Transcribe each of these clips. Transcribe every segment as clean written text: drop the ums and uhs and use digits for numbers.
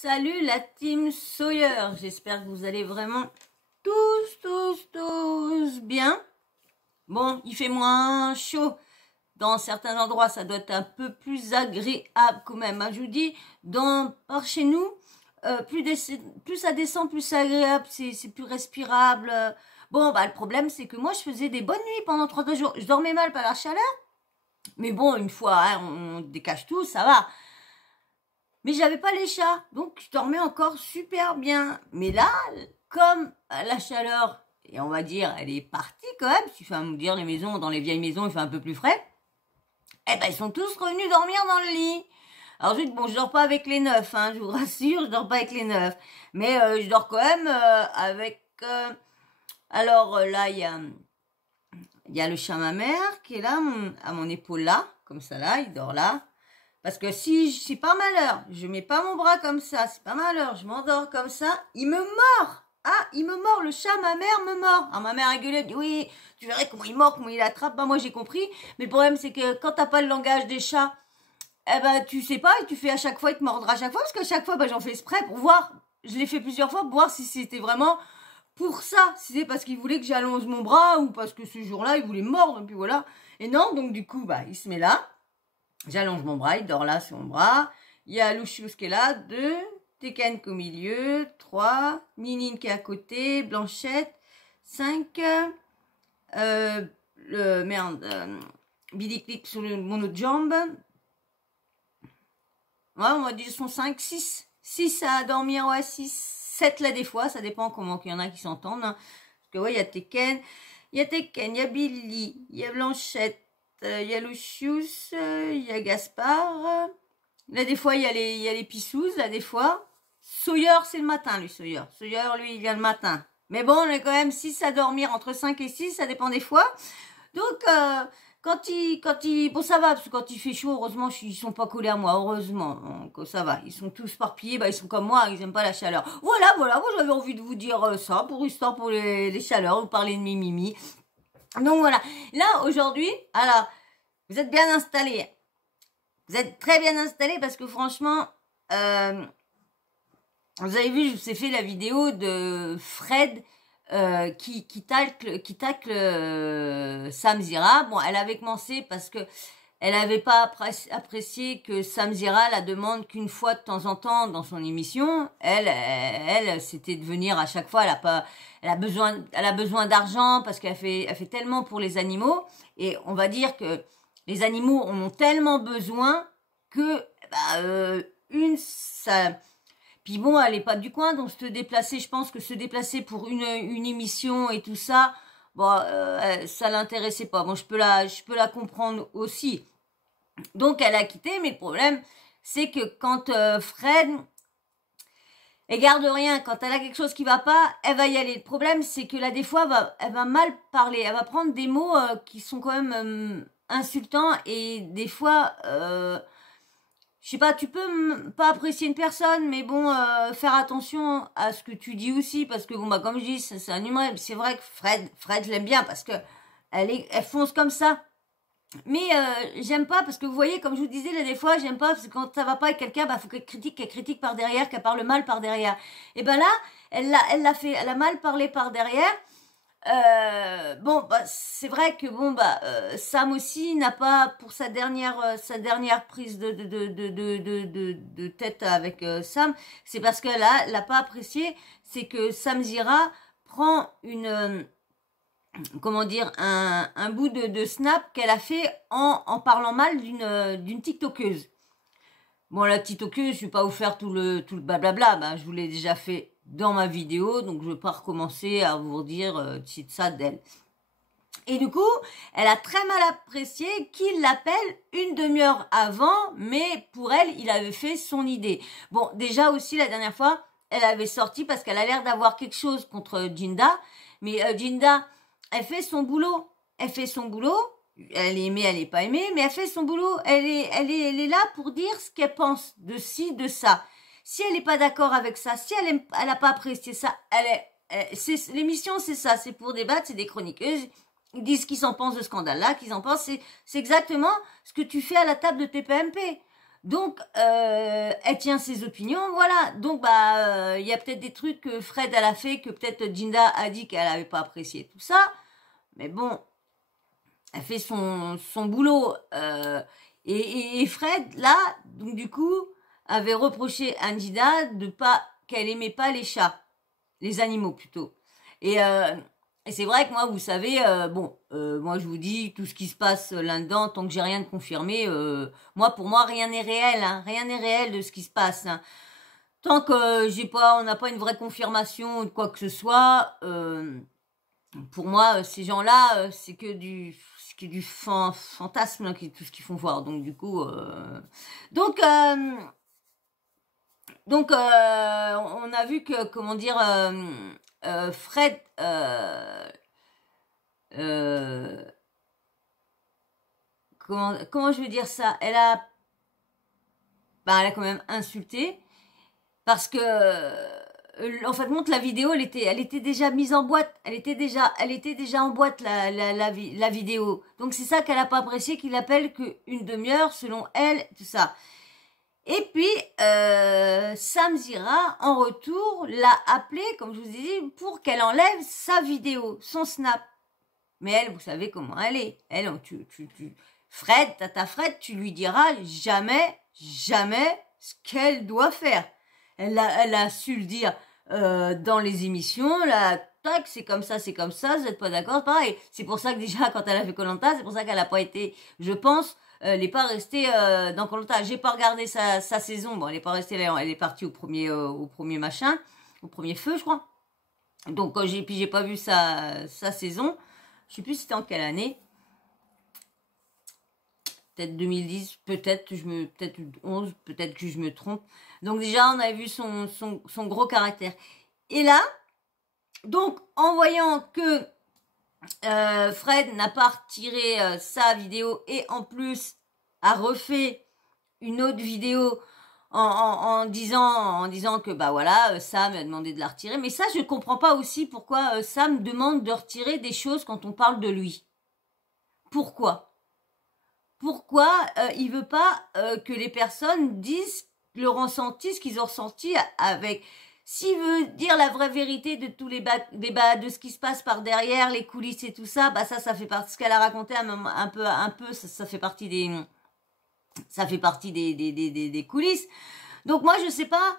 Salut la team Sawyer, j'espère que vous allez vraiment tous bien. Bon, il fait moins chaud dans certains endroits, ça doit être un peu plus agréable quand même. Hein. Je vous dis, par chez nous, plus ça descend, plus c'est agréable, c'est plus respirable. Bon, bah le problème c'est que moi je faisais des bonnes nuits pendant 3 jours. Je dormais mal par la chaleur, mais bon, une fois hein, on décache tout, ça va. Mais j'avais pas les chats, donc je dormais encore super bien. Mais là, comme la chaleur, et on va dire, elle est partie quand même, si enfin me dire les maisons, dans les vieilles maisons, il fait un peu plus frais, eh ben ils sont tous revenus dormir dans le lit. Alors je dors pas avec les neufs, hein, je vous rassure, je dors pas avec les neufs. Mais je dors quand même avec... alors là, il y a le chat ma mère qui est là, à mon épaule là, comme ça là, il dort là. Parce que si c'est pas malheur, je mets pas mon bras comme ça, c'est pas malheur, je m'endors comme ça, il me mord. Ah, il me mord, le chat, ma mère me mord. Alors ma mère a gueulé, elle dit oui, tu verrais comment il mord, comment il attrape. Ben moi j'ai compris, mais le problème c'est que quand t'as pas le langage des chats, eh ben tu sais pas et tu fais à chaque fois, il te mordra à chaque fois, parce qu'à chaque fois ben, j'en fais exprès pour voir, je l'ai fait plusieurs fois pour voir si c'était vraiment pour ça, si c'est parce qu'il voulait que j'allonge mon bras ou parce que ce jour-là il voulait me mordre, et puis voilà. Et non, donc du coup, bah il se met là. J'allonge mon bras, il dort là sur mon bras. Il y a Lucius qui est là, 2, Tekken qui est au milieu, 3, Ninine qui est à côté, Blanchette, 5, Billy Click sur mon autre jambe. Ouais, on va dire sont 5, 6. 6 à dormir, ouais, 6, 7 là des fois, ça dépend comment il y en a qui s'entendent. Hein. Parce que ouais, il y a Tekken, il y a Billy, il y a Blanchette. Il y a Lucius, il y a Gaspard. Là, des fois, il y a les Pissous, là, des fois. Sawyer, c'est le matin, lui, Sawyer. Sawyer, lui, il vient le matin. Mais bon, on est quand même 6 à dormir, entre 5 et 6, ça dépend des fois. Donc, bon, ça va, parce que quand il fait chaud, heureusement, ils sont pas collés à moi, heureusement. Donc, ça va. Ils sont tous parpillés, bah, ils sont comme moi, ils aiment pas la chaleur. Voilà, moi, j'avais envie de vous dire ça, histoire pour les chaleurs, vous parler de Mimimi. Donc voilà, là aujourd'hui, alors, vous êtes bien installés. Vous êtes très bien installés parce que franchement, vous avez vu, je vous ai fait la vidéo de Fred qui tacle Sam Zira. Bon, elle avait commencé parce que elle n'avait pas apprécié que Sam Zira la demande qu'une fois de temps en temps dans son émission. Elle c'était de venir à chaque fois. Elle a besoin d'argent parce qu'elle fait tellement pour les animaux. Et on va dire que les animaux en ont tellement besoin que ça. Puis bon, elle est pas du coin, donc je pense que se déplacer pour une émission et tout ça. Bon, ça l'intéressait pas. Bon, je peux la comprendre aussi. Donc, elle a quitté, mais le problème, c'est que quand Fred, elle garde rien. Quand elle a quelque chose qui va pas, elle va y aller. Le problème, c'est que là, des fois, elle va mal parler. Elle va prendre des mots qui sont quand même insultants et des fois, je sais pas, tu peux pas apprécier une personne, mais bon, faire attention à ce que tu dis aussi, parce que bon, bah, comme je dis, c'est un humain. C'est vrai que Fred, je l'aime bien parce que elle fonce comme ça. Mais j'aime pas, parce que vous voyez, comme je vous disais, là, des fois, j'aime pas, parce que quand ça va pas avec quelqu'un, bah, faut qu'elle critique par derrière, qu'elle parle mal par derrière. Et ben là, elle a mal parlé par derrière. Bon, bah, c'est vrai que bon, bah, Sam aussi n'a pas, pour sa dernière prise de tête avec Sam, c'est parce qu'elle l'a pas apprécié, c'est que Sam Zira prend comment dire, un bout de snap qu'elle a fait en parlant mal d'une TikTokeuse. Bon, la TikTokeuse, je vais pas vous faire tout le blablabla, ben, je vous l'ai déjà fait dans ma vidéo, donc je vais pas recommencer à vous dire ça d'elle. Et du coup, elle a très mal apprécié qu'il l'appelle une demi-heure avant, mais pour elle, il avait fait son idée. Bon, déjà aussi, la dernière fois, elle avait sorti parce qu'elle a l'air d'avoir quelque chose contre Jinda, mais Jinda, elle fait son boulot. Elle fait son boulot. Elle est aimée, elle est pas aimée, mais elle fait son boulot. Elle est là pour dire ce qu'elle pense de ci, de ça. Si elle n'est pas d'accord avec ça, si elle a pas apprécié ça, l'émission, c'est ça, c'est pour débattre, c'est des chroniqueuses. Ils disent ce qu'ils en pensent de ce scandale-là, qu'ils en pensent. C'est exactement ce que tu fais à la table de TPMP. Donc, elle tient ses opinions, voilà. Donc, bah, il y a peut-être des trucs que Fred, elle a fait, que peut-être Ginda a dit qu'elle n'avait pas apprécié tout ça. Mais bon, elle fait son boulot. Et Fred, là, donc du coup, avait reproché à Ginda qu'elle aimait pas les chats, les animaux plutôt. Et c'est vrai que moi, vous savez, moi je vous dis tout ce qui se passe là-dedans, tant que j'ai rien de confirmé, pour moi, rien n'est réel, hein, rien n'est réel de ce qui se passe. Hein. Tant que on n'a pas une vraie confirmation de quoi que ce soit, pour moi, ces gens-là, c'est que du fantasme, hein, tout ce qu'ils font voir. Donc du coup, on a vu que, comment dire, Fred, comment je vais dire ça, elle a quand même insulté parce que en fait, montre la vidéo, elle était déjà mise en boîte, elle était déjà en boîte la vidéo. Donc c'est ça qu'elle a pas apprécié, qu'il appelle qu'une demi-heure selon elle, tout ça. Et puis Sam Zira en retour l'a appelé, comme je vous ai dit, pour qu'elle enlève sa vidéo, son snap. Mais elle, vous savez comment elle est. Elle, Fred, tata Fred, tu lui diras jamais ce qu'elle doit faire. Elle a su le dire dans les émissions, là, tac, c'est comme ça, vous n'êtes pas d'accord, pareil. C'est pour ça que déjà, quand elle a fait Koh-Lanta, c'est pour ça qu'elle n'a pas été, je pense, elle n'est pas restée dans Koh-Lanta. J'ai pas regardé sa saison, bon, elle n'est pas restée là, elle est partie au premier machin, au premier feu, je crois. Donc, j'ai pas vu sa saison. Je sais plus c'était en quelle année. Peut-être 2010, peut-être 11, peut-être que je me trompe. Donc déjà, on a vu son gros caractère. Et là, donc, en voyant que Fred n'a pas retiré sa vidéo et en plus a refait une autre vidéo en disant que bah voilà, Sam a demandé de la retirer. Mais ça, je ne comprends pas aussi pourquoi Sam demande de retirer des choses quand on parle de lui. Pourquoi il veut pas que les personnes disent le ressenti, ce qu'ils ont ressenti avec. S'il veut dire la vraie vérité de tous les débats, de ce qui se passe par derrière, les coulisses et tout ça, bah ça fait partie, ce qu'elle a raconté un peu, ça fait partie des coulisses. Donc moi je sais pas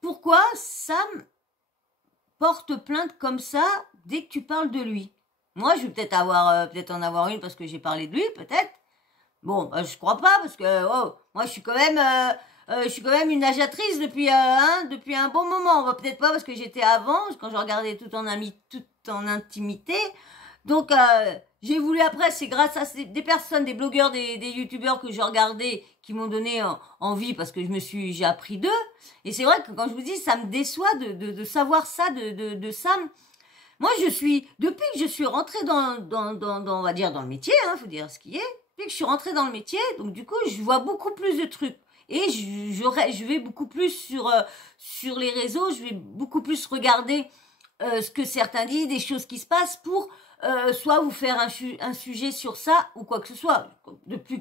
pourquoi Sam porte plainte comme ça dès que tu parles de lui. Moi, je vais peut-être en avoir une parce que j'ai parlé de lui, peut-être. Bon, je crois pas parce que moi, je suis quand même une nageatrice depuis un bon moment. Peut-être pas parce que j'étais avant, quand je regardais tout en intimité. Donc, j'ai voulu après, c'est grâce à des personnes, des blogueurs, des youtubeurs que j'ai regardé qui m'ont donné envie parce que j'ai appris d'eux. Et c'est vrai que quand je vous dis, ça me déçoit de savoir ça de Sam. Moi, depuis que je suis rentrée dans on va dire, dans le métier, hein, faut dire ce qui est, depuis que je suis rentrée dans le métier, donc du coup, je vois beaucoup plus de trucs. Et je vais beaucoup plus sur les réseaux, je vais beaucoup plus regarder ce que certains disent, des choses qui se passent pour soit vous faire un sujet sur ça ou quoi que ce soit. Depuis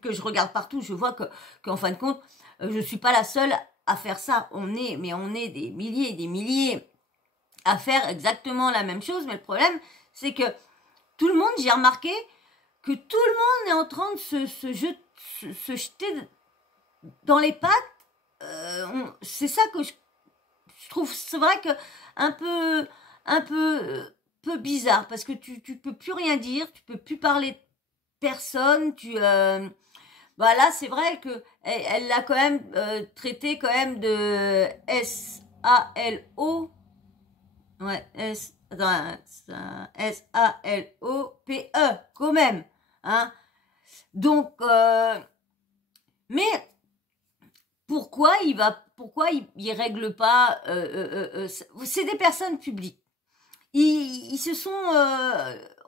que je regarde partout, je vois qu'en fin de compte, je suis pas la seule à faire ça. On est des milliers et des milliers à faire exactement la même chose, mais le problème, c'est que tout le monde, j'ai remarqué que tout le monde est en train de se jeter dans les pattes. C'est ça que je trouve, c'est vrai que un peu bizarre, parce que tu peux plus rien dire, tu peux plus parler de personne, là, c'est vrai que elle l'a quand même traité quand même de SALO. Ouais, SALOPE, quand même, hein. Donc, mais pourquoi il règle pas, c'est des personnes publiques. Ils se sont,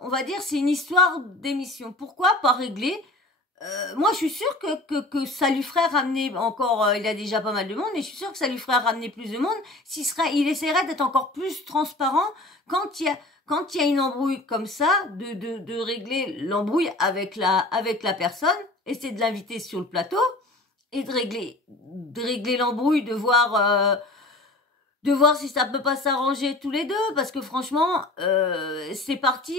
on va dire, c'est une histoire d'émission. Pourquoi pas régler? Moi, je suis sûre que ça lui ferait ramener encore, il a déjà pas mal de monde, mais je suis sûre que ça lui ferait ramener plus de monde il essaierait d'être encore plus transparent quand il y a une embrouille comme ça, de régler l'embrouille avec la personne essayer de l'inviter sur le plateau et de régler l'embrouille, de voir si ça peut pas s'arranger tous les deux, parce que franchement, c'est parti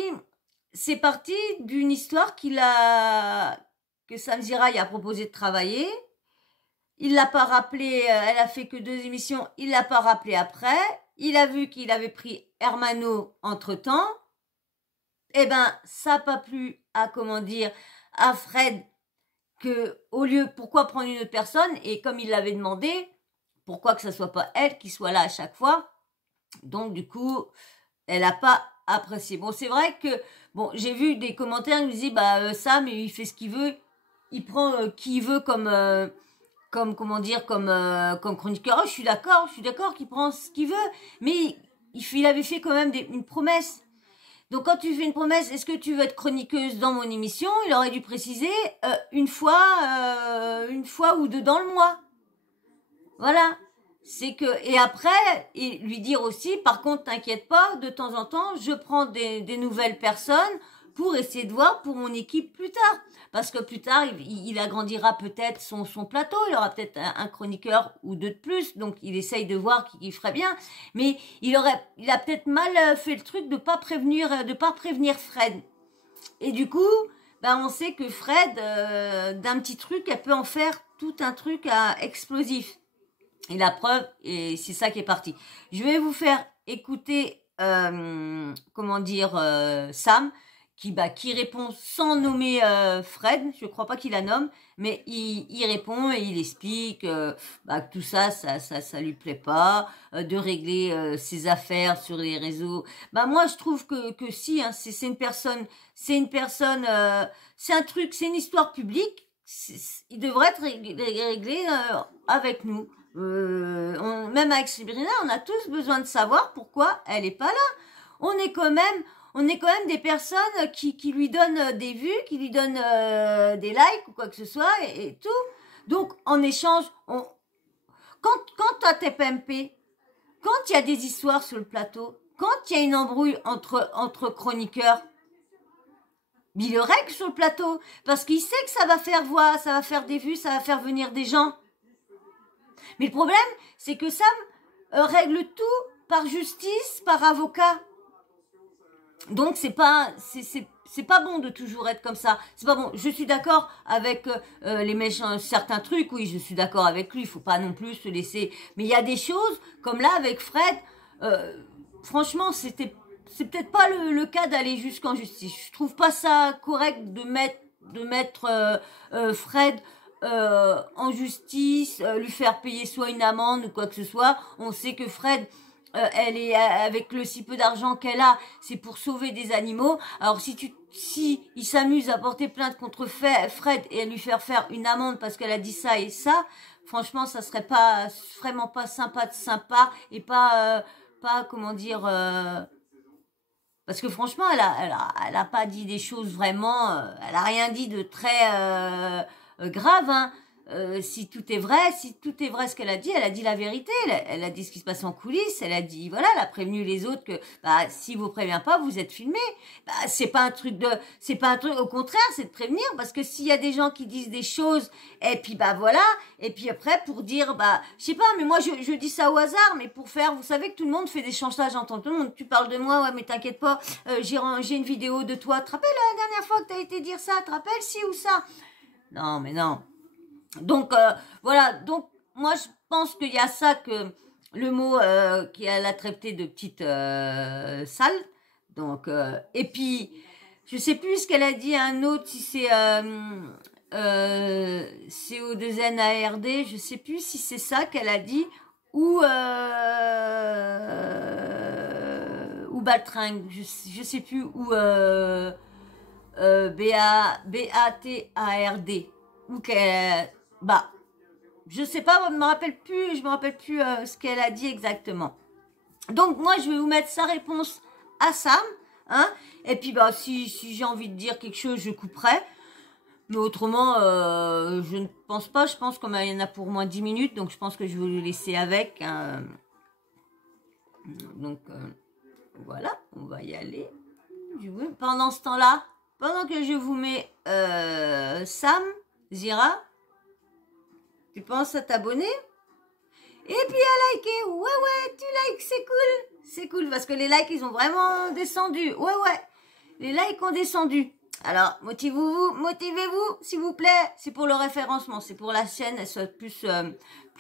d'une histoire que Sam Ziraï a proposé de travailler. Il l'a pas rappelé, elle a fait que 2 émissions, il l'a pas rappelé après. Il a vu qu'il avait pris Hermano entre-temps. Eh ben, ça n'a pas plu à, à Fred, que pourquoi prendre une autre personne, et comme il l'avait demandé, pourquoi que ça soit pas elle qui soit là à chaque fois. Donc, du coup, elle n'a pas apprécié. Bon, c'est vrai que, bon, j'ai vu des commentaires qui me disaient, Sam, il fait ce qu'il veut, il prend qui il veut comme chroniqueur. Oh, je suis d'accord qu'il prend ce qu'il veut, mais il avait fait quand même une promesse. Donc quand tu fais une promesse, est-ce que tu veux être chroniqueuse dans mon émission? Il aurait dû préciser une fois ou deux dans le mois. Voilà. C'est que, et après, et lui dire aussi, par contre, t'inquiète pas, de temps en temps, je prends des nouvelles personnes pour essayer de voir pour mon équipe plus tard. Parce que plus tard, il agrandira peut-être son plateau, il aura peut-être un chroniqueur ou deux de plus, donc il essaye de voir qui ferait bien. Mais il a peut-être mal fait le truc de pas prévenir Fred. Et du coup, on sait que Fred, d'un petit truc, elle peut en faire tout un truc explosif. Et la preuve, et c'est ça qui est parti. Je vais vous faire écouter, Sam, qui répond sans nommer Fred. Je crois pas qu'il la nomme, mais il répond et il explique que tout ça lui plaît pas, de régler ses affaires sur les réseaux. Moi je trouve que si, hein, c'est une personne, c'est un truc, c'est une histoire publique. Il devrait être réglé avec nous. Même avec Sabrina, on a tous besoin de savoir pourquoi elle est pas là. On est quand même des personnes qui lui donnent des vues, qui lui donnent des likes ou quoi que ce soit et tout. Donc en échange, quand t'as tes PMP, quand il y a des histoires sur le plateau, quand il y a une embrouille entre chroniqueurs, il le règle sur le plateau parce qu'il sait que ça va faire voir, ça va faire des vues, ça va faire venir des gens. Mais le problème, c'est que Sam règle tout par justice, par avocat. Donc c'est pas bon de toujours être comme ça. C'est pas bon. Je suis d'accord avec les méchants, certains trucs. Oui, je suis d'accord avec lui. Il faut pas non plus se laisser. Mais il y a des choses comme là avec Fred. Franchement, c'est peut-être pas le cas d'aller jusqu'en justice. Je trouve pas ça correct de mettre Fred en justice, lui faire payer soit une amende ou quoi que ce soit. On sait que Fred, elle est avec le si peu d'argent qu'elle a, c'est pour sauver des animaux. Alors si il s'amuse à porter plainte contre Fred et à lui faire une amende parce qu'elle a dit ça et ça, franchement, ça serait pas vraiment pas sympa et pas parce que franchement, elle a pas dit des choses vraiment, elle a rien dit de très grave, hein. Si tout est vrai ce qu'elle a dit, elle a dit la vérité, elle a dit ce qui se passe en coulisses, elle a dit, voilà, elle a prévenu les autres que, si vous prévient pas, vous êtes filmé. C'est pas un truc, au contraire, c'est de prévenir, parce que s'il y a des gens qui disent des choses, et puis, voilà, et puis après, pour dire, je sais pas, mais moi, je dis ça au hasard, mais pour faire, vous savez que tout le monde fait des chantages, j'entends tout le monde, tu parles de moi, ouais, mais t'inquiète pas, j'ai une vidéo de toi, te rappelles la dernière fois que t'as été dire ça, te rappelles ci ou ça? Non, mais non. Donc voilà, donc moi je pense qu'il y a ça, que le mot qu'elle a traité de petite sale. Donc et puis je sais plus ce qu'elle a dit à un autre, si c'est CO2NARD, je sais plus si c'est ça qu'elle a dit ou Baltringue, je sais plus, ou BATARD, ou qu'elle, je sais pas, je me rappelle plus ce qu'elle a dit exactement. Donc moi je vais vous mettre sa réponse à Sam, hein, et puis si j'ai envie de dire quelque chose, je couperai. Mais autrement, je ne pense pas, je pense qu'il y en a pour moins 10 minutes, donc je pense que je vais le laisser avec, hein. Donc voilà, on va y aller. Pendant ce temps-là, pendant que je vous mets Sam, Zira, tu penses à t'abonner? Et puis à liker. Ouais, tu likes, c'est cool. C'est cool parce que les likes, ils ont vraiment descendu. Ouais. Les likes ont descendu. Alors, motivez-vous, s'il vous plaît. C'est pour le référencement, c'est pour la chaîne, elle soit plus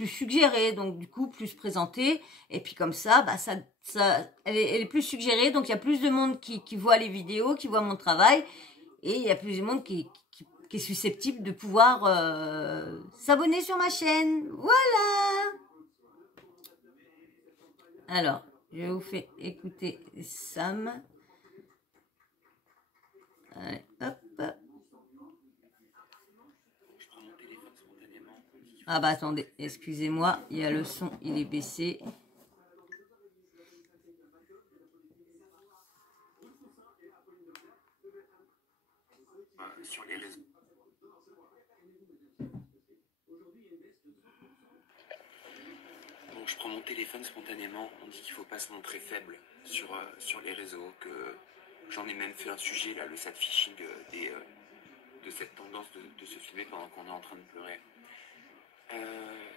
suggérée, donc du coup, plus présentée. Et puis comme ça, bah, elle est plus suggérée, donc il y a plus de monde qui voit les vidéos, qui voit mon travail. Et il y a plus de monde qui est susceptible de pouvoir s'abonner sur ma chaîne. Voilà. Alors, je vous fais écouter Sam. Allez, hop. Ah bah attendez, excusez-moi, il y a le son, il est baissé. Sur les réseaux. Bon, je prends mon téléphone spontanément. On dit qu'il ne faut pas se montrer faible sur les réseaux, que j'en ai même fait un sujet, là, le sad phishing de cette tendance de se filmer pendant qu'on est en train de pleurer.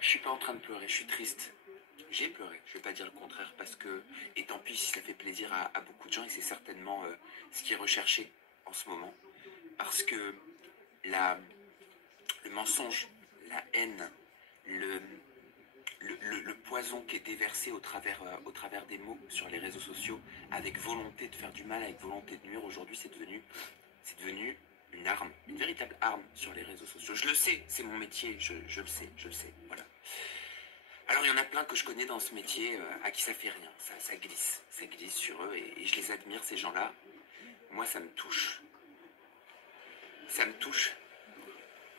Je suis pas en train de pleurer, je suis triste. J'ai pleuré, je vais pas dire le contraire, parce que, et tant pis si ça fait plaisir à beaucoup de gens, et c'est certainement ce qui est recherché en ce moment. Parce que le mensonge, la haine, le poison qui est déversé au travers des mots sur les réseaux sociaux, avec volonté de faire du mal, avec volonté de nuire, aujourd'hui c'est devenu une arme, une véritable arme sur les réseaux sociaux. Je le sais, c'est mon métier, je le sais, voilà. Alors il y en a plein que je connais dans ce métier à qui ça fait rien, ça glisse sur eux et je les admire ces gens-là. Moi ça me touche. Ça me touche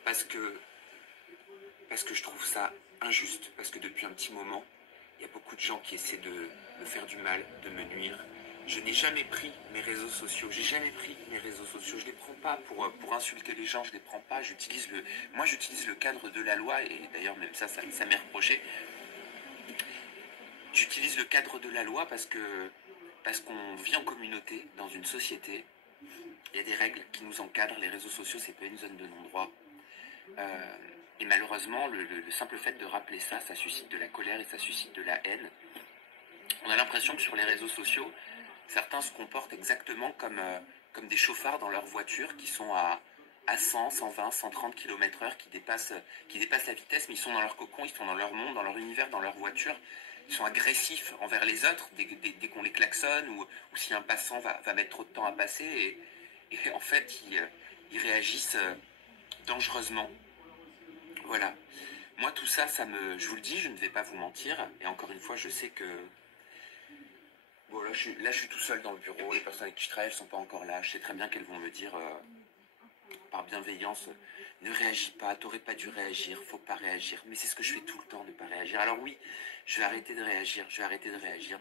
parce que je trouve ça injuste, parce que depuis un petit moment, il y a beaucoup de gens qui essaient de me faire du mal, de me nuire. Je n'ai jamais pris mes réseaux sociaux, je les prends pas pour insulter les gens, je les prends pas, j'utilise le cadre de la loi, et d'ailleurs même ça m'est reproché. J'utilise le cadre de la loi parce qu'on vit en communauté, dans une société. Il y a des règles qui nous encadrent, les réseaux sociaux, c'est pas une zone de non-droit. Et malheureusement, le simple fait de rappeler ça suscite de la colère et ça suscite de la haine. On a l'impression que sur les réseaux sociaux, certains se comportent exactement comme des chauffards dans leur voiture qui sont à 100, 120, 130 km/h, qui dépassent la vitesse, mais ils sont dans leur cocon, ils sont dans leur monde, dans leur univers, dans leur voiture. Ils sont agressifs envers les autres dès qu'on les klaxonne ou si un passant va mettre trop de temps à passer. Et en fait, ils réagissent dangereusement. Voilà. Moi, tout ça, je vous le dis, je ne vais pas vous mentir. Et encore une fois, je sais que... Bon, là, je suis tout seul dans le bureau. Les personnes avec qui je travaille, elles ne sont pas encore là. Je sais très bien qu'elles vont me dire, par bienveillance, ne réagis pas, t'aurais pas dû réagir, faut pas réagir. Mais c'est ce que je fais tout le temps, ne pas réagir. Alors oui, je vais arrêter de réagir,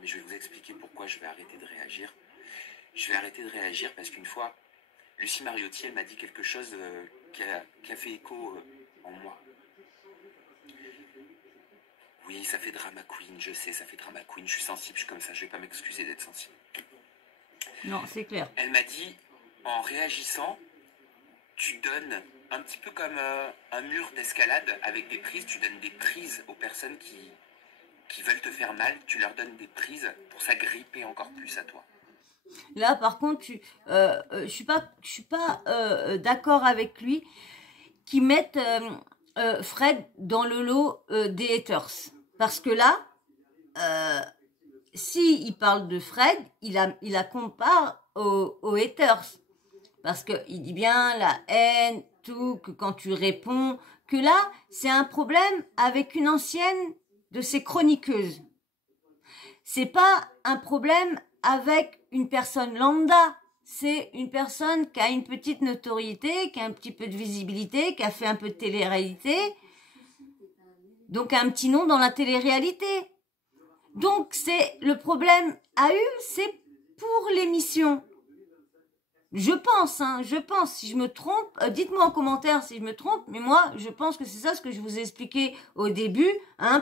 mais je vais vous expliquer pourquoi je vais arrêter de réagir. Je vais arrêter de réagir parce qu'une fois, Lucie Mariotti, elle m'a dit quelque chose qui a fait écho en moi. Oui, ça fait drama queen, je sais, ça fait drama queen, je suis sensible, je suis comme ça, je vais pas m'excuser d'être sensible. Non, c'est clair. Elle m'a dit, en réagissant, tu donnes un petit peu comme un mur d'escalade avec des prises, tu donnes des prises aux personnes qui veulent te faire mal, tu leur donnes des prises pour s'agripper encore plus à toi. Là, par contre, je suis pas d'accord avec lui qui mette Fred dans le lot des haters. Parce que là, si il parle de Fred, il la compare aux haters. Parce qu'il dit bien la haine, tout, que quand tu réponds, que là, c'est un problème avec une ancienne de ses chroniqueuses. C'est pas un problème avec une personne lambda. C'est une personne qui a une petite notoriété, qui a un petit peu de visibilité, qui a fait un peu de télé-réalité. Donc un petit nom dans la télé-réalité. Donc le problème a eu, c'est pour l'émission. Je pense. Si je me trompe, dites-moi en commentaire si je me trompe, mais moi, je pense que c'est ça ce que je vous ai expliqué au début,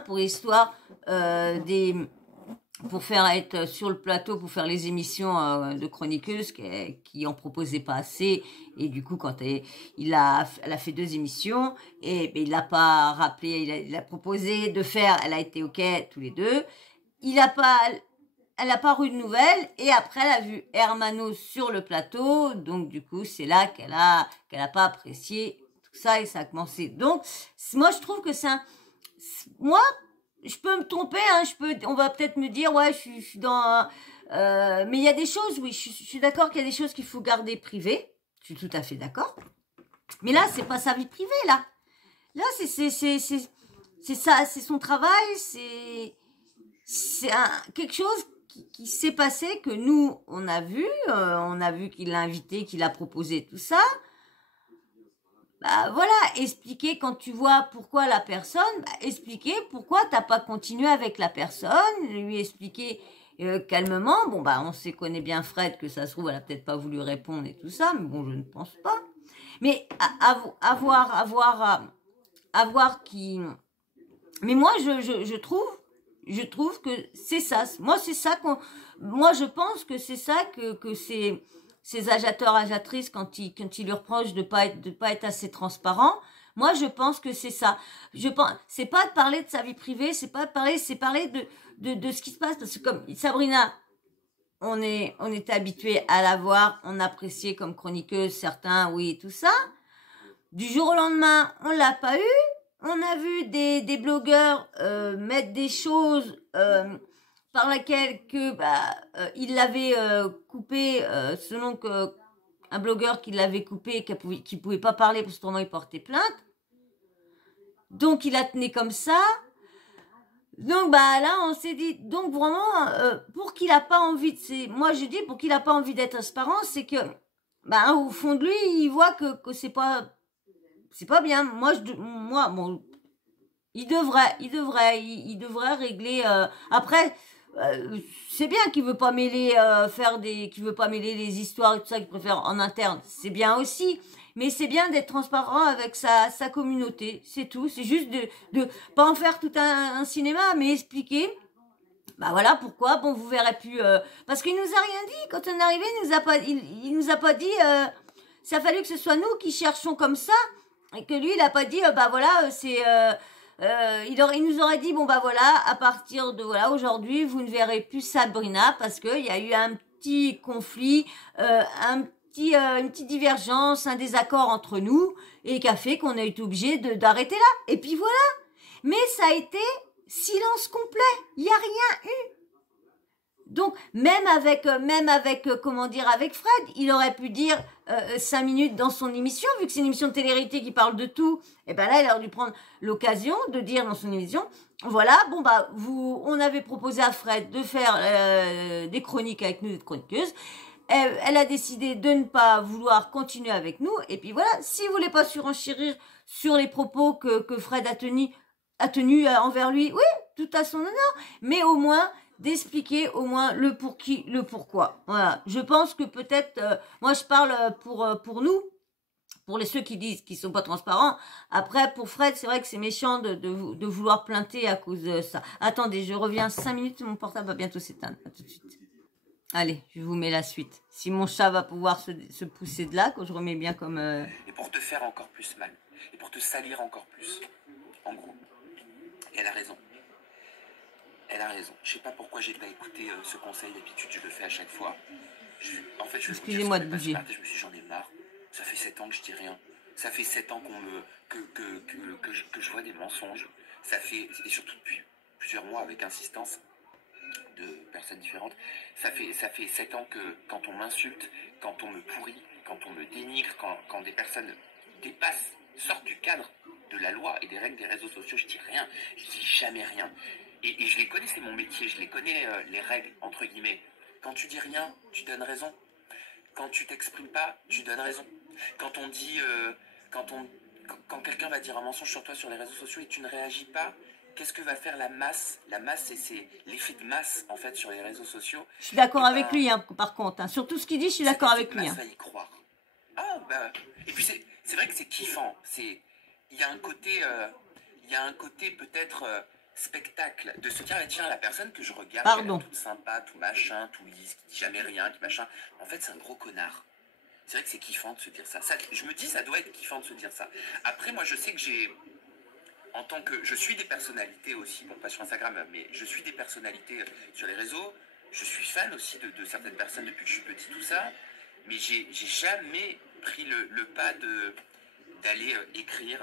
pour l'histoire des pour faire être sur le plateau, pour faire les émissions de chroniqueuse qui en proposait pas assez. Et du coup, quand elle a fait 2 émissions et il l'a pas rappelé, il a proposé de faire, elle a été ok tous les deux. Elle a pas eu de nouvelles et après elle a vu Hermano sur le plateau, donc du coup c'est là qu'elle a pas apprécié tout ça et ça a commencé. Donc moi je trouve que moi je peux me tromper, hein, on va peut-être me dire ouais je suis dans mais il y a des choses, oui, je suis d'accord qu'il y a des choses qu'il faut garder privées, je suis tout à fait d'accord. Mais là c'est pas sa vie privée là c'est ça, c'est son travail, c'est quelque chose qui s'est passé que nous on a vu qu'il l'a invité, qu'il a proposé tout ça. Bah voilà, expliquer quand tu vois pourquoi la personne, expliquer pourquoi t'as pas continué avec la personne, lui expliquer calmement. Bon bah on sait connaît bien Fred que ça se trouve elle a peut-être pas voulu répondre et tout ça, mais bon je ne pense pas. Mais avoir qui. Mais moi je trouve que c'est ça. Moi c'est ça moi je pense que c'est ça que ces agiatrices quand ils lui reprochent de pas être assez transparent. Moi je pense que c'est ça. Je pense c'est pas de parler de sa vie privée, c'est parler de ce qui se passe parce que comme Sabrina on était habitué à la voir, on appréciait comme chroniqueuse certains oui tout ça. Du jour au lendemain, on l'a pas eu. On a vu des blogueurs mettre des choses par laquelle il l'avait coupé selon que un blogueur qui l'avait coupé qui pouvait pas parler parce que autrement il portait plainte. Donc il a tenu comme ça. Donc là on s'est dit donc vraiment pour qu'il a pas envie moi je dis pour qu'il a pas envie d'être transparent, c'est que au fond de lui, il voit que c'est pas bien. Moi bon il devrait régler après c'est bien qu'il veut pas mêler qu'il veut pas mêler les histoires et tout ça, qu'il préfère en interne, c'est bien aussi, mais c'est bien d'être transparent avec sa communauté, c'est tout, c'est juste de pas en faire tout un cinéma, mais expliquer voilà pourquoi bon vous verrez plus parce qu'il nous a rien dit quand on est arrivé, il nous a pas dit ça a fallu que ce soit nous qui cherchons comme ça et que lui il a pas dit voilà c'est il nous aurait dit voilà à partir de aujourd'hui vous ne verrez plus Sabrina parce que il y a eu un petit conflit une petite divergence, un désaccord entre nous et qui a fait qu'on a été obligé d'arrêter là et puis voilà. Mais ça a été silence complet, il y a rien eu. Donc même avec comment dire avec Fred, il aurait pu dire 5 minutes dans son émission, vu que c'est une émission de télé-réalité qui parle de tout. Et là il aurait dû prendre l'occasion de dire dans son émission, voilà on avait proposé à Fred de faire des chroniques avec nous, des chroniqueuses. Elle a décidé de ne pas vouloir continuer avec nous. Et puis voilà, si vous voulez pas surenchérir sur les propos que Fred a tenu envers lui, oui, tout à son honneur, mais au moins d'expliquer au moins le pour qui, le pourquoi. Voilà. Je pense que peut-être, moi je parle pour nous, pour ceux qui disent qu'ils sont pas transparents. Après, pour Fred, c'est vrai que c'est méchant de vouloir plainter à cause de ça. Attendez, je reviens 5 minutes, mon portable va bientôt s'éteindre. À tout de suite. Allez, je vous mets la suite. Si mon chat va pouvoir se pousser de là, quand je remets bien comme... Et pour te faire encore plus mal. Et pour te salir encore plus. En gros. Et elle a raison. Elle a raison. Je sais pas pourquoi j'ai pas écouté ce conseil. D'habitude, je le fais à chaque fois. Excusez-moi de bouger. Je me suis dit, j'en ai marre. Ça fait 7 ans que je dis rien. Ça fait 7 ans que je vois des mensonges. Et surtout depuis plusieurs mois avec insistance de personnes différentes. Ça fait 7 ans que quand on m'insulte, quand on me pourrit, quand on me dénigre, quand des personnes sortent du cadre de la loi et des règles des réseaux sociaux, je dis rien. Je dis jamais rien. Et je les connais, c'est mon métier, je les connais, les règles, entre guillemets. Quand tu dis rien, tu donnes raison. Quand tu t'exprimes pas, tu donnes raison. Quand on dit, quand quelqu'un va dire un mensonge sur toi sur les réseaux sociaux et tu ne réagis pas, qu'est-ce que va faire la masse? La masse, c'est l'effet de masse, en fait, sur les réseaux sociaux. Je suis d'accord avec lui, par contre. Sur tout ce qu'il dit, je suis d'accord avec lui. La masse va y croire. Et puis c'est vrai que c'est kiffant. Il y a un côté peut-être... spectacle de se dire, tiens, la personne que je regarde, Pardon. elle est toute sympa, tout machin, tout lisse, qui dit jamais rien, qui machin. En fait, c'est un gros connard. C'est vrai que c'est kiffant de se dire ça. Je me dis, ça doit être kiffant de se dire ça. Après, moi, je sais que en tant que... Je suis des personnalités aussi, bon, pas sur Instagram, mais je suis des personnalités sur les réseaux. Je suis fan aussi de certaines personnes depuis que je suis petit, tout ça. Mais j'ai jamais pris le pas d'aller écrire,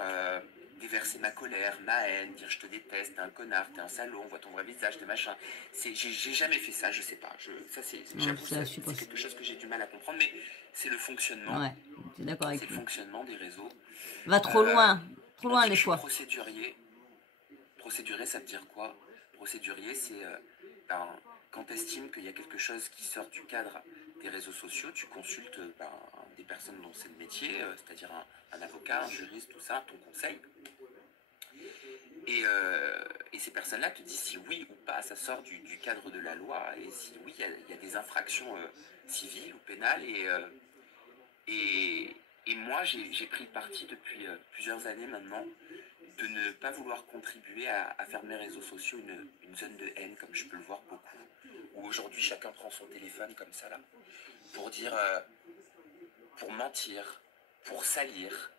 déverser ma colère, ma haine, dire je te déteste, t'es un connard, t'es un salaud, on voit ton vrai visage, t'es machin. J'ai jamais fait ça, je sais pas. J'avoue, c'est quelque chose que j'ai du mal à comprendre, mais c'est le fonctionnement. Ouais, tu es d'accord avec C'est le fonctionnement des réseaux. Va trop loin les fois. Procédurier. Procédurer, ça veut dire quoi? Procédurier, c'est quand tu estimes qu'il y a quelque chose qui sort du cadre des réseaux sociaux, tu consultes des personnes dont c'est le métier, c'est-à-dire un avocat, un juriste, tout ça, ton conseil. Et ces personnes-là te disent si oui ou pas ça sort du cadre de la loi, et si oui, il y a des infractions civiles ou pénales. Et moi, j'ai pris le parti depuis plusieurs années maintenant de ne pas vouloir contribuer à faire mes réseaux sociaux une zone de haine, comme je peux le voir beaucoup, où aujourd'hui chacun prend son téléphone comme ça là, pour dire, pour mentir, pour salir,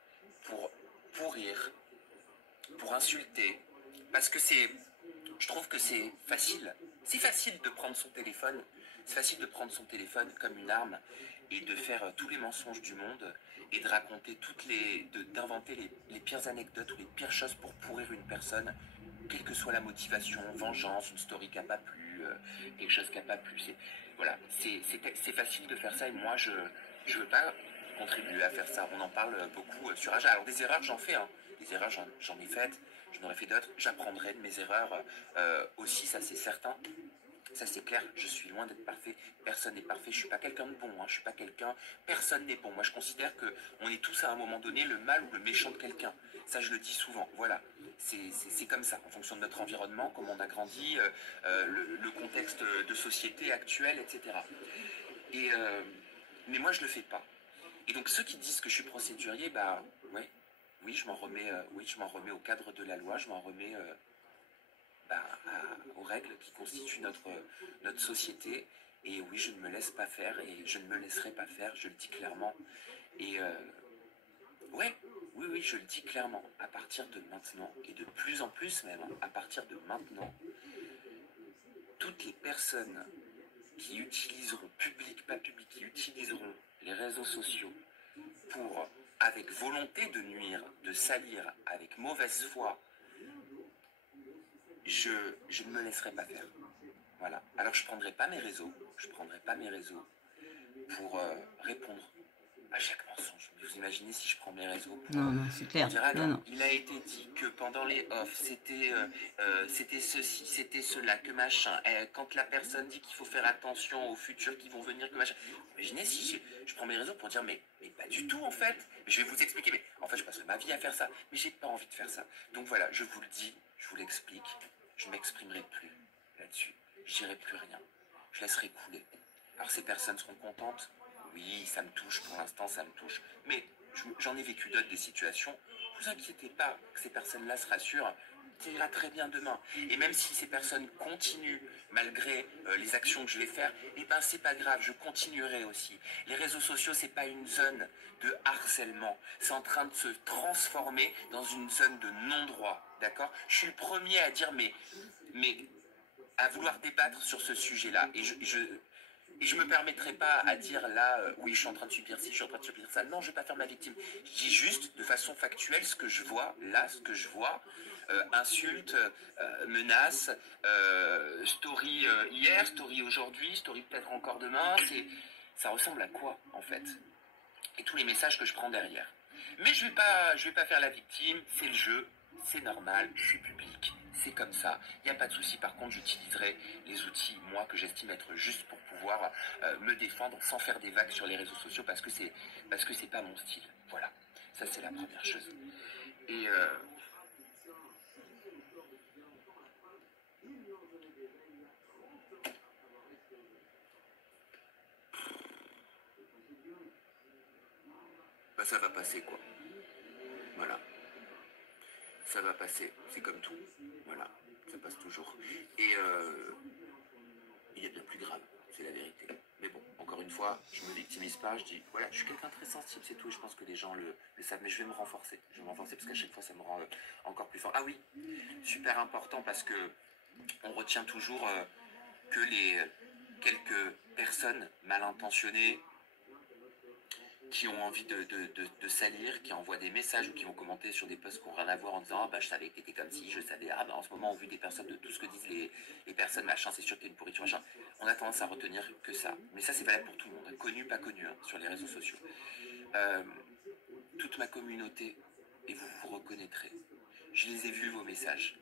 pour pourrir, pour insulter, parce que je trouve que c'est facile de prendre son téléphone, c'est facile de prendre son téléphone comme une arme et de faire tous les mensonges du monde et de raconter d'inventer les pires anecdotes ou les pires choses pour pourrir une personne, quelle que soit la motivation, vengeance, une story qui n'a pas plu, quelque chose qui n'a pas plu. Voilà, c'est facile de faire ça et moi je veux pas contribuer à faire ça. On en parle beaucoup sur Aja. Alors des erreurs j'en fais, hein. Des erreurs j'en ai faites, j'en aurais fait d'autres, j'apprendrai de mes erreurs aussi, ça c'est certain. Ça c'est clair, je suis loin d'être parfait, personne n'est parfait, je suis pas quelqu'un de bon, hein. Personne n'est bon. Moi je considère qu'on est tous à un moment donné le mal ou le méchant de quelqu'un. Ça je le dis souvent, voilà. C'est comme ça, en fonction de notre environnement, comment on a grandi, le contexte de société actuel, etc. Mais moi je le fais pas. Et donc ceux qui disent que je suis procédurier, ouais, oui je m'en remets au cadre de la loi, je m'en remets aux règles qui constituent notre société. Et oui, je ne me laisse pas faire et je ne me laisserai pas faire, je le dis clairement. Et oui, je le dis clairement. À partir de maintenant, et de plus en plus même, à partir de maintenant, toutes les personnes qui utiliseront, public, pas public, qui utiliseront les réseaux sociaux pour, avec volonté de nuire, de salir, avec mauvaise foi, je ne me laisserai pas faire. Voilà. Alors je ne prendrai pas mes réseaux pour répondre à chaque mensonge. Vous imaginez si je prends mes réseaux pour, non, c'est clair. Dire, alors, non. Il a été dit que pendant les off, c'était ceci, c'était cela, que machin. Quand la personne dit qu'il faut faire attention aux futurs qui vont venir, que machin. Imaginez si je prends mes réseaux pour dire mais pas du tout en fait. Je vais vous expliquer, mais en fait je passerai ma vie à faire ça. Mais j'ai pas envie de faire ça. Donc voilà, je vous le dis, je vous l'explique. Je ne m'exprimerai plus là-dessus. Je dirai plus rien. Je laisserai couler. Alors ces personnes seront contentes. Oui, ça me touche, pour l'instant ça me touche. Mais j'en ai vécu d'autres des situations. Ne vous inquiétez pas que ces personnes-là se rassurent. Ça ira très bien demain. Et même si ces personnes continuent, malgré les actions que je vais faire, c'est pas grave, je continuerai aussi. Les réseaux sociaux, c'est pas une zone de harcèlement. C'est en train de se transformer dans une zone de non-droit. D'accord? Je suis le premier à dire, mais à vouloir débattre sur ce sujet-là. Et je me permettrai pas à dire là, oui, je suis en train de subir ci, je suis en train de subir ça. Non, je vais pas faire ma victime. Je dis juste de façon factuelle ce que je vois, insultes, menaces, story hier, story aujourd'hui, story peut-être encore demain. Ça ressemble à quoi en fait? Et tous les messages que je prends derrière. Mais je vais pas faire la victime, c'est le jeu, c'est normal, je suis public. C'est comme ça, il n'y a pas de souci. Par contre, j'utiliserai les outils, moi, que j'estime être justes pour pouvoir me défendre sans faire des vagues sur les réseaux sociaux parce que c'est pas mon style. Voilà, ça c'est la première chose. Et ça va passer quoi. Voilà. Ça va passer, c'est comme tout. Voilà, ça passe plus grave, c'est la vérité. Mais bon, encore une fois, je me victimise pas, je dis, voilà, je suis quelqu'un de très sensible, c'est tout, et je pense que les gens le savent, mais je vais me renforcer. Je vais me renforcer parce qu'à chaque fois, ça me rend encore plus fort. Ah oui, super important parce que on retient toujours que les quelques personnes mal intentionnées qui ont envie de salir, qui envoient des messages ou qui vont commenter sur des posts qui n'ont rien à voir en disant « Ah bah je savais que t'étais comme ci, je savais, ah bah en ce moment au vu des personnes, de tout ce que disent les personnes, machin, c'est sûr que t'es une pourriture, machin ». On a tendance à retenir que ça. Mais ça c'est valable pour tout le monde, connu, pas connu, hein, sur les réseaux sociaux. Toute ma communauté, et vous vous reconnaîtrez, je les ai vus vos messages.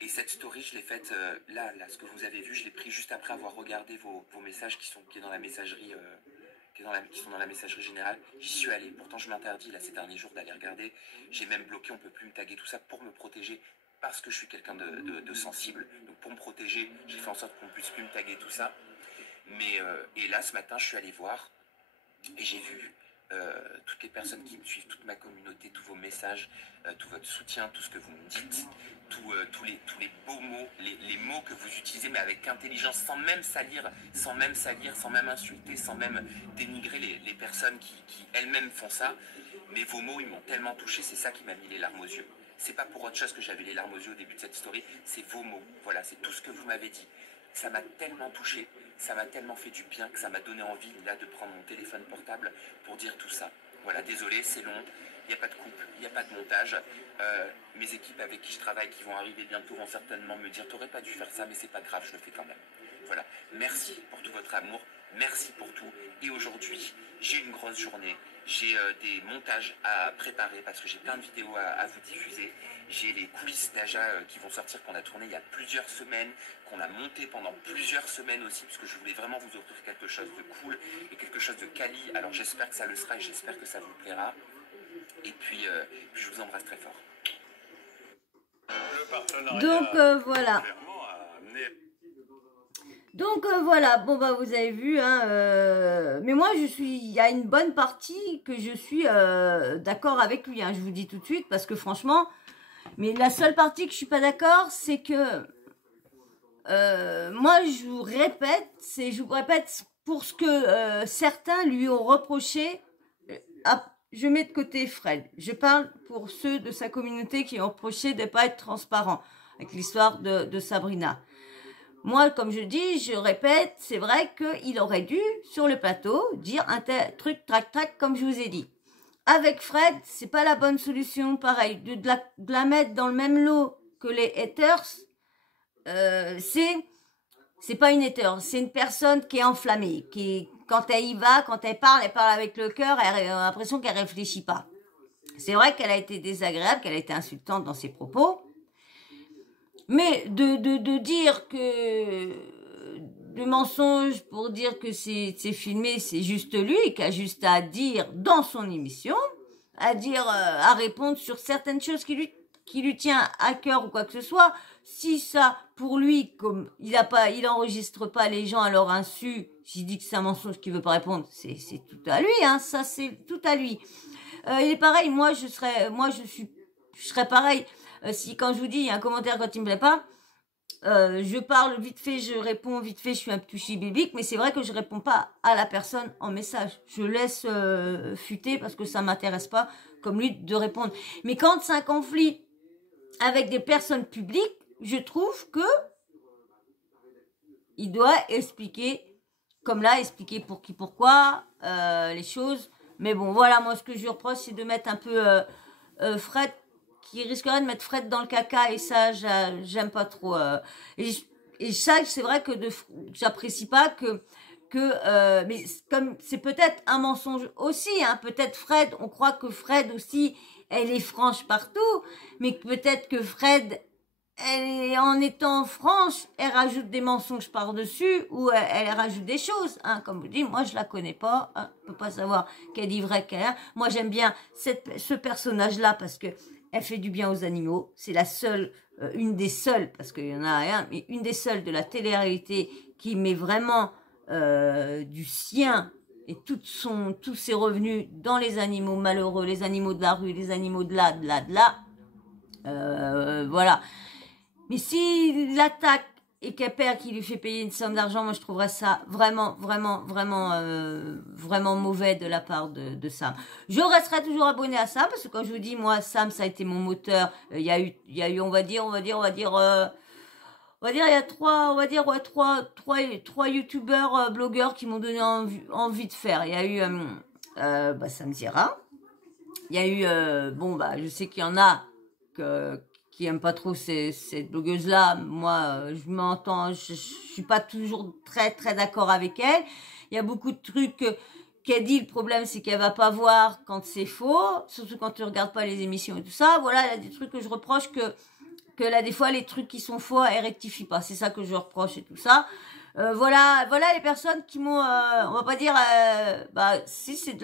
Et cette story, je l'ai faite là, ce que vous avez vu, je l'ai pris juste après avoir regardé vos messages qui est dans la messagerie qui sont dans la messagerie générale. J'y suis allé, pourtant je m'interdis là ces derniers jours d'aller regarder. J'ai même bloqué, on peut plus me taguer, tout ça pour me protéger, parce que je suis quelqu'un de sensible. Donc pour me protéger, j'ai fait en sorte qu'on ne puisse plus me taguer, tout ça. Mais et là ce matin, je suis allé voir et j'ai vu toutes les personnes qui me suivent, toute ma communauté, tous vos messages, tout votre soutien, tout ce que vous me dites, tous les beaux mots, les mots que vous utilisez, mais avec intelligence, sans même salir, sans même insulter, sans même dénigrer les personnes qui elles-mêmes font ça. Mais vos mots, ils m'ont tellement touché, c'est ça qui m'a mis les larmes aux yeux. C'est pas pour autre chose que j'avais les larmes aux yeux au début de cette story, c'est vos mots. Voilà, c'est tout ce que vous m'avez dit. Ça m'a tellement touché, ça m'a tellement fait du bien que ça m'a donné envie là de prendre mon téléphone portable pour dire tout ça. Voilà, désolé, c'est long, il n'y a pas de coupe, il n'y a pas de montage. Mes équipes avec qui je travaille, qui vont arriver bientôt, vont certainement me dire « T'aurais pas dû faire ça, mais c'est pas grave, je le fais quand même. » Voilà, merci pour tout votre amour, merci pour tout. Et aujourd'hui, j'ai une grosse journée. J'ai des montages à préparer parce que j'ai plein de vidéos à vous diffuser. J'ai les coulisses d'Aja qui vont sortir, qu'on a tourné il y a plusieurs semaines, qu'on a monté pendant plusieurs semaines aussi, puisque je voulais vraiment vous offrir quelque chose de cool et quelque chose de quali. Alors j'espère que ça le sera et j'espère que ça vous plaira. Et puis je vous embrasse très fort. Donc voilà. Donc voilà, bon bah vous avez vu, hein, mais moi il y a une bonne partie que je suis d'accord avec lui, hein, je vous dis tout de suite, parce que franchement, mais la seule partie que je suis pas d'accord, c'est que moi je vous répète pour ce que certains lui ont reproché. Je mets de côté Fred, je parle pour ceux de sa communauté qui ont reproché de ne pas être transparent avec l'histoire de Sabrina. Moi, comme je dis, je répète, c'est vrai qu'il aurait dû, sur le plateau, dire un tel truc, trac, comme je vous ai dit. Avec Fred, c'est pas la bonne solution, pareil. De la mettre dans le même lot que les haters, c'est pas une hater, c'est une personne qui est enflammée, quand elle y va, quand elle parle avec le cœur, elle a l'impression qu'elle réfléchit pas. C'est vrai qu'elle a été désagréable, qu'elle a été insultante dans ses propos. Mais de dire que de mensonges pour dire que c'est filmé, c'est juste lui qui a juste à dire dans son émission, à répondre sur certaines choses qui lui tient à cœur ou quoi que ce soit. Si ça, pour lui, comme il enregistre pas les gens à leur insu, s'il dit que c'est un mensonge qu'il veut pas répondre, c'est tout à lui, hein, ça c'est tout à lui. Il est pareil, moi je serais pareil. Si quand je vous dis il y a un commentaire quand il me plaît pas, je parle vite fait, je réponds vite fait, je suis un touchy biblique, mais c'est vrai que je réponds pas à la personne en message. Je laisse fuiter parce que ça m'intéresse pas comme lui de répondre. Mais quand c'est un conflit avec des personnes publiques, je trouve que il doit expliquer, comme là, expliquer pour qui, pourquoi, les choses. Mais bon, voilà, moi ce que je lui reproche, c'est de mettre un peu Fred, qui risquerait de mettre Fred dans le caca, et ça, j'aime pas trop. Et ça, c'est vrai que j'apprécie pas mais comme c'est peut-être un mensonge aussi, hein, peut-être Fred, on croit que Fred aussi, elle est franche partout, mais peut-être que Fred, en étant franche, elle rajoute des mensonges par-dessus, ou elle rajoute des choses, hein. Comme vous dites, moi je la connais pas, hein, je peux pas savoir qu'elle dit vrai qu'elle. Moi j'aime bien ce personnage-là parce que elle fait du bien aux animaux. C'est la seule, une des seules, parce qu'il y en a rien, mais une des seules de la télé-réalité qui met vraiment du sien et tous ses revenus dans les animaux malheureux, les animaux de la rue, les animaux de là. Voilà. Mais s'il attaque et qu'il y a père qui lui fait payer une somme d'argent, moi je trouverais ça vraiment, vraiment, vraiment, vraiment mauvais de la part de Sam. Je resterai toujours abonné à Sam, parce que quand je vous dis, moi, Sam, ça a été mon moteur. Il y a eu, on va dire, il y a trois youtubeurs, blogueurs qui m'ont donné envie de faire. Il y a eu Sam Zira. Il y a eu, je sais qu'il y en a qui aiment pas trop cette blogueuse-là. Moi, je suis pas toujours très, très d'accord avec elle. Il y a beaucoup de trucs qu'elle dit. Le problème, c'est qu'elle va pas voir quand c'est faux, surtout quand tu regardes pas les émissions et tout ça. Voilà, il y a des trucs que je reproche que là, des fois, les trucs qui sont faux, elle rectifie pas. C'est ça que je reproche et tout ça. Voilà les personnes qui m'ont, on va pas dire, si c'est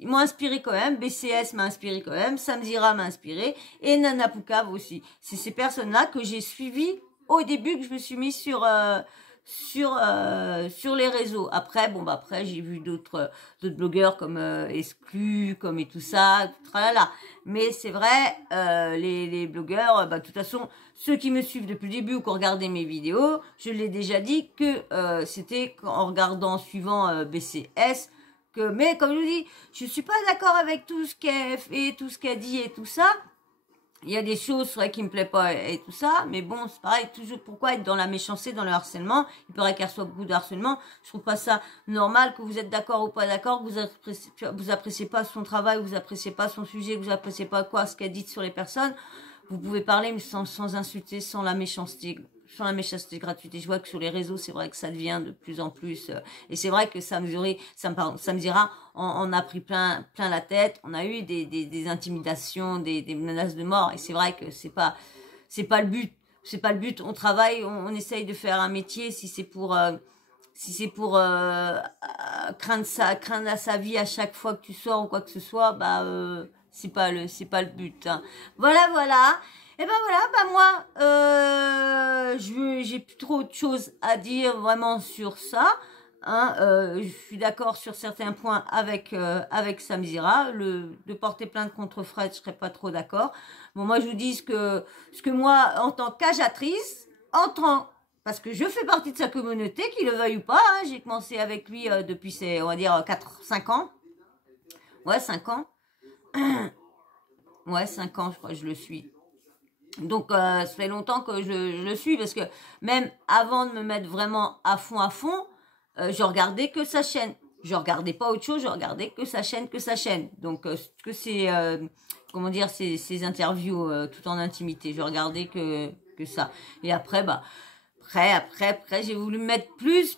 ils m'ont inspiré quand même. BCS m'a inspiré quand même, Sam Zira m'a inspiré et Nana Poucave aussi. C'est ces personnes-là que j'ai suivies au début que je me suis mis sur les réseaux. Après, après j'ai vu d'autres blogueurs comme Exclu, comme et tout ça, tralala. Mais c'est vrai, les blogueurs, de toute façon, ceux qui me suivent depuis le début ou qui ont regardé mes vidéos, je l'ai déjà dit que c'était en regardant, en suivant BCS, mais comme je vous dis, je suis pas d'accord avec tout ce qu'elle fait, tout ce qu'elle dit et tout ça. Il y a des choses, c'est vrai, qui me plaisent pas et tout ça, mais bon, c'est pareil, toujours, pourquoi être dans la méchanceté, dans le harcèlement? Il paraît qu'elle reçoit beaucoup de harcèlement. Je trouve pas ça normal, que vous êtes d'accord ou pas d'accord, que vous appréciez pas son travail, vous appréciez pas son sujet, que vous appréciez pas ce qu'elle dit sur les personnes. Vous pouvez parler, mais sans insulter, sans la méchanceté gratuite. Et je vois que sur les réseaux, c'est vrai que ça devient de plus en plus, et c'est vrai que Sam Zira, on a pris plein la tête. On a eu des intimidations, des menaces de mort. Et c'est vrai que c'est pas le but. C'est pas le but. On travaille, on essaye de faire un métier. Si c'est pour craindre à sa vie à chaque fois que tu sors ou quoi que ce soit, c'est pas le but, hein. Voilà. Et moi, j'ai plus trop de choses à dire vraiment sur ça, hein. Je suis d'accord sur certains points avec Sam Zira. De porter plainte contre Fred, je serais pas trop d'accord. Bon, moi, je vous dis ce que moi, en tant qu'agiatrice, parce que je fais partie de sa communauté, qu'il le veuille ou pas, hein, j'ai commencé avec lui depuis, on va dire, 5 ans. Ouais, 5 ans. Ouais, 5 ans, je crois que je le suis. Donc, ça fait longtemps que je le suis, parce que même avant de me mettre vraiment à fond, je regardais que sa chaîne. Je regardais pas autre chose, je regardais que sa chaîne. Donc, que c'est, comment dire, ces interviews tout en intimité. Je regardais que ça. Et après, après, j'ai voulu mettre plus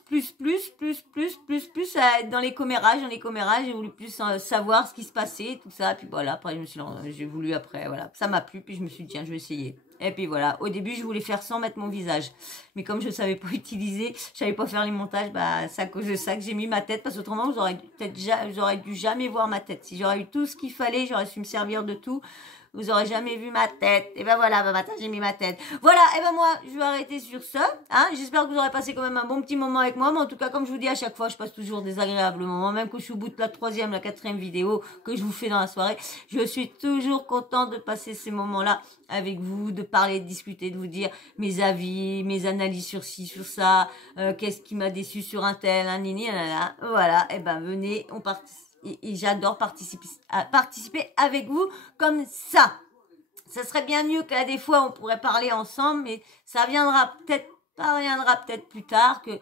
à être dans les commérages. J'ai voulu plus savoir ce qui se passait, tout ça. Puis voilà, après, j'ai voulu après, voilà. Ça m'a plu, puis je me suis dit, tiens, je vais essayer. Et puis voilà, au début, je voulais faire sans mettre mon visage. Mais comme je savais pas utiliser, je savais pas faire les montages, c'est à cause de ça que j'ai mis ma tête, parce qu'autrement, j'aurais dû jamais voir ma tête. Si j'aurais eu tout ce qu'il fallait, j'aurais su me servir de tout. Vous aurez jamais vu ma tête. Et voilà, matin, j'ai mis ma tête. Voilà, et moi, je vais arrêter sur ça, hein. J'espère que vous aurez passé quand même un bon petit moment avec moi. Mais en tout cas, comme je vous dis à chaque fois, je passe toujours des agréables moments. Même quand je suis au bout de la 3e, la 4e vidéo que je vous fais dans la soirée, je suis toujours contente de passer ces moments-là avec vous, de parler, de discuter, de vous dire mes avis, mes analyses sur ci, sur ça, qu'est-ce qui m'a déçu sur un tel, un nini, là. Voilà, venez, on participe. Et j'adore participer avec vous comme ça. Ça serait bien mieux que là, des fois, on pourrait parler ensemble, mais ça reviendra peut-être plus tard, que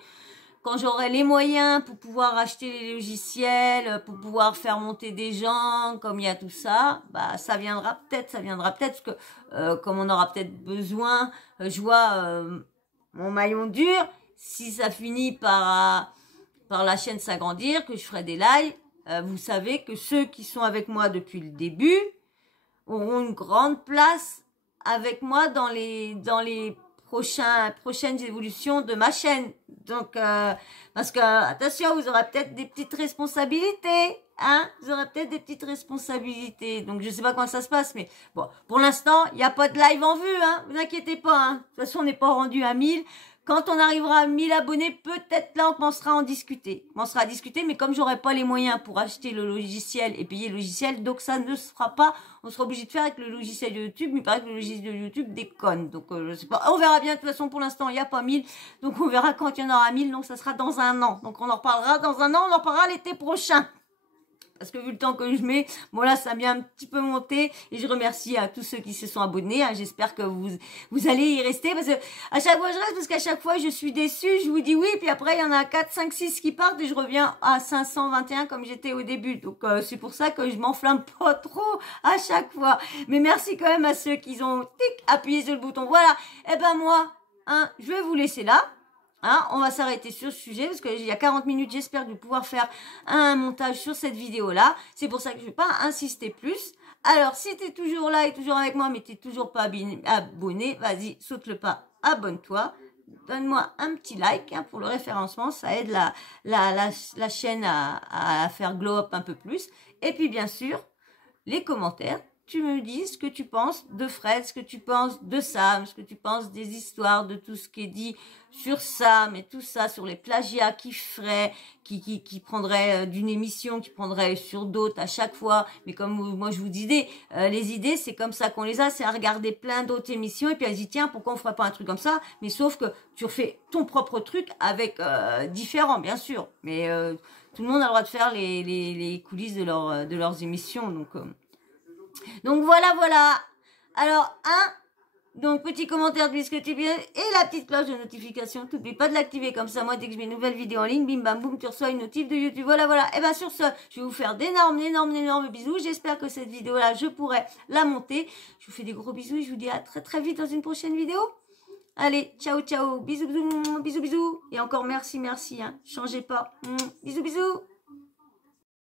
quand j'aurai les moyens pour pouvoir acheter les logiciels, pour pouvoir faire monter des gens, comme il y a tout ça, ça viendra peut-être, parce que comme on aura peut-être besoin, je vois mon maillon dur, si ça finit par la chaîne s'agrandir, que je ferai des lives. Vous savez que ceux qui sont avec moi depuis le début auront une grande place avec moi dans les prochaines évolutions de ma chaîne. Donc, parce que, attention, vous aurez peut-être des petites responsabilités, hein. Vous aurez peut-être des petites responsabilités. Donc, je sais pas comment ça se passe, mais bon, pour l'instant, il n'y a pas de live en vue, hein. Vous inquiétez pas, hein. De toute façon, on n'est pas rendu à 1000. Quand on arrivera à 1000 abonnés, peut-être là, on commencera à en discuter. On commencera à discuter, mais comme j'aurai pas les moyens pour acheter le logiciel et payer le logiciel, donc ça ne se fera pas. On sera obligé de faire avec le logiciel de YouTube, mais il paraît que le logiciel de YouTube déconne. Donc, je sais pas. On verra bien. De toute façon, pour l'instant, il n'y a pas 1000. Donc, on verra quand il y en aura 1000. Donc, ça sera dans un an. Donc, on en reparlera dans un an. On en reparlera l'été prochain. Parce que vu le temps que je mets, bon là, ça a bien un petit peu monté. Et je remercie à tous ceux qui se sont abonnés. Hein. J'espère que vous allez y rester. Parce que à chaque fois, je reste. Parce qu'à chaque fois, je suis déçue. Je vous dis oui. Puis après, il y en a 4, 5, 6 qui partent. Et je reviens à 521 comme j'étais au début. Donc, c'est pour ça que je m'enflamme pas trop à chaque fois. Mais merci quand même à ceux qui ont appuyé sur le bouton. Voilà. Et ben moi, hein, je vais vous laisser là. Hein, on va s'arrêter sur ce sujet parce qu'il y a 40 minutes, j'espère que je vais pouvoir faire un montage sur cette vidéo-là. C'est pour ça que je ne vais pas insister plus. Alors, si tu es toujours là et toujours avec moi, mais tu n'es toujours pas abonné, vas-y, saute le pas, abonne-toi. Donne-moi un petit like hein, pour le référencement, ça aide la chaîne à faire glow up un peu plus. Et puis, bien sûr, les commentaires. Tu me dis ce que tu penses de Fred, ce que tu penses de Sam, ce que tu penses des histoires, de tout ce qui est dit sur Sam et tout ça, sur les plagiats qu'il ferait, qui prendrait d'une émission, qui prendrait sur d'autres à chaque fois. Mais comme moi je vous disais, les idées c'est comme ça qu'on les a, c'est à regarder plein d'autres émissions et puis à se dire tiens pourquoi on ferait pas un truc comme ça, mais sauf que tu refais ton propre truc avec différent bien sûr, mais tout le monde a le droit de faire les coulisses de leurs émissions donc voilà. Alors, donc petit commentaire de ce que tu bien et la petite cloche de notification. T'oublies pas de l'activer comme ça. Moi, dès que je mets une nouvelle vidéo en ligne, bim bam boum, tu reçois une notif de YouTube. Voilà. Et bien sur ce, je vais vous faire d'énormes bisous. J'espère que cette vidéo-là, je pourrai la monter. Je vous fais des gros bisous et je vous dis à très vite dans une prochaine vidéo. Allez, ciao. Bisous. Et encore merci. Hein. Changez pas. Bisous.